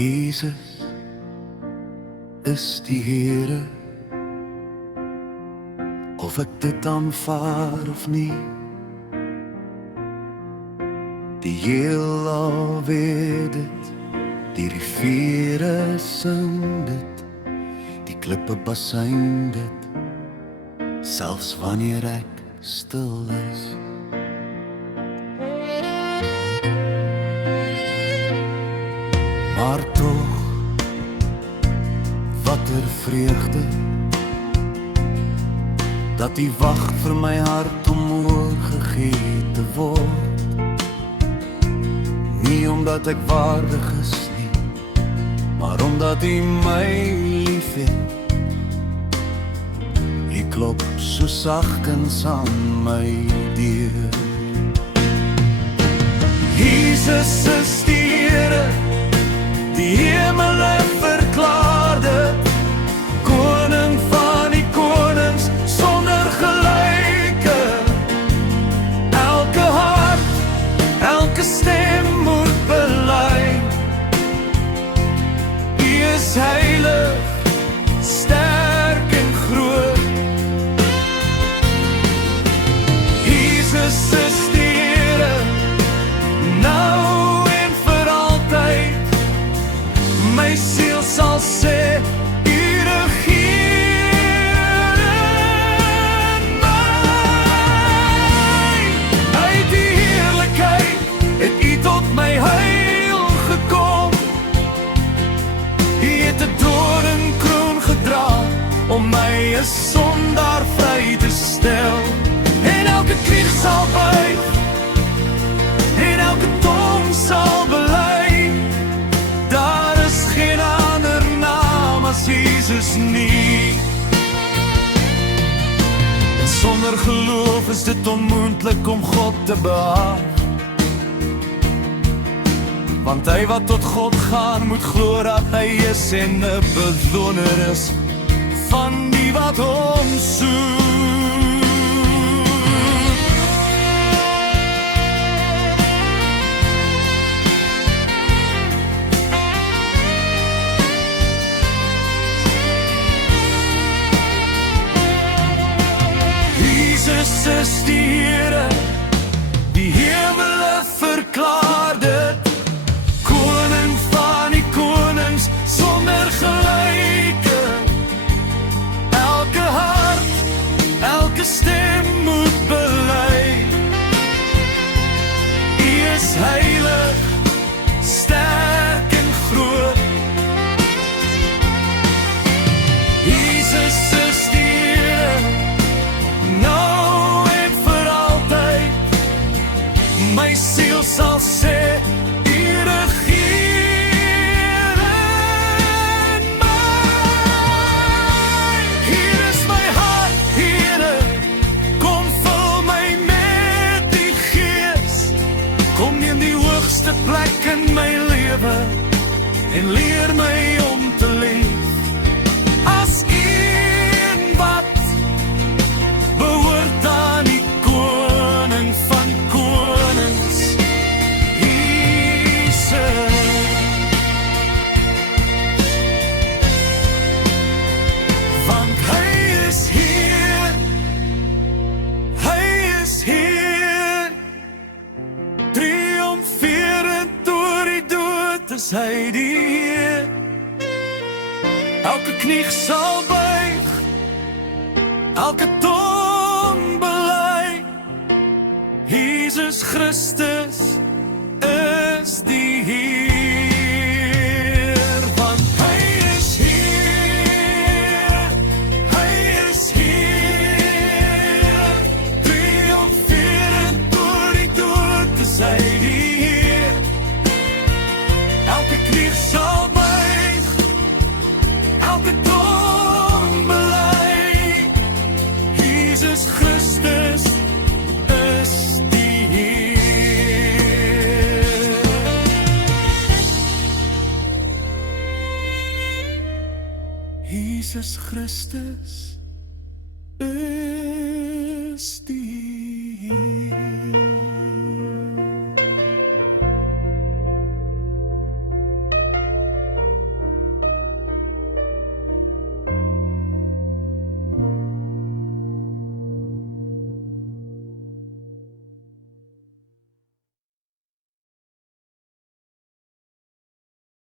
Jesus is die Here, of ek dit aanvaar of nie. Die heelal weet dit, die riviere sing dit, die klippe bassein dit, selfs wanneer ek stil is. Maar toch, watter vreugde, dat die wacht vir my hart om oorgegee te word. Nie omdat ek waardig is nie, maar omdat hy my lief het. Hy klop so sagkens aan my deur. Jesus is die Here, die hemele verklaarde, koning van die konings sonder gelyke. Elke hart, elke stem moet bely, hy is heilig, sterk en groot. Jesus is die Here, nou en vir altyd. My siel sal sê, U regeer in my. Uit die heerlikheid het U tot my heil gekom. U het 'n doringkroon gedra om my 'n sondaar vry te stel. En elke knie sal buig, en elke tong sal bely, daar is geen ander naam as Jesus nie. En sonder geloof is dit onmoontlik om God te behaag, want hy wat tot God gaan moet glo dat hy is en 'n bewoner is van die wat hom soek. Jesus is die Here, die hemele verklaar dit, koning van die konings sonder gelyke. Elke hart, elke stem moet bely, hy is heilig, sterk en groot. Jesus is die Here, nou en vir altyd. My siel sal sê, U regeer in my. Hier is my hart, Here, kom vul my met die Gees. Kom neem die hoogste plek in my lewe en leer my om te leef as een wat behoort aan die koning van konings, Jesus. Want hy is hier, triomferend oor die dood is hy die Heer. Elke knie sal buig, elke tong bely, Jesus Christus is die Heer. Want hy is hier, triomferend oor die dood is hy die Heer. Elke knie sal buig, elke tong bely, Jesus Christus is die Heer. Jesus Christus is die Heer.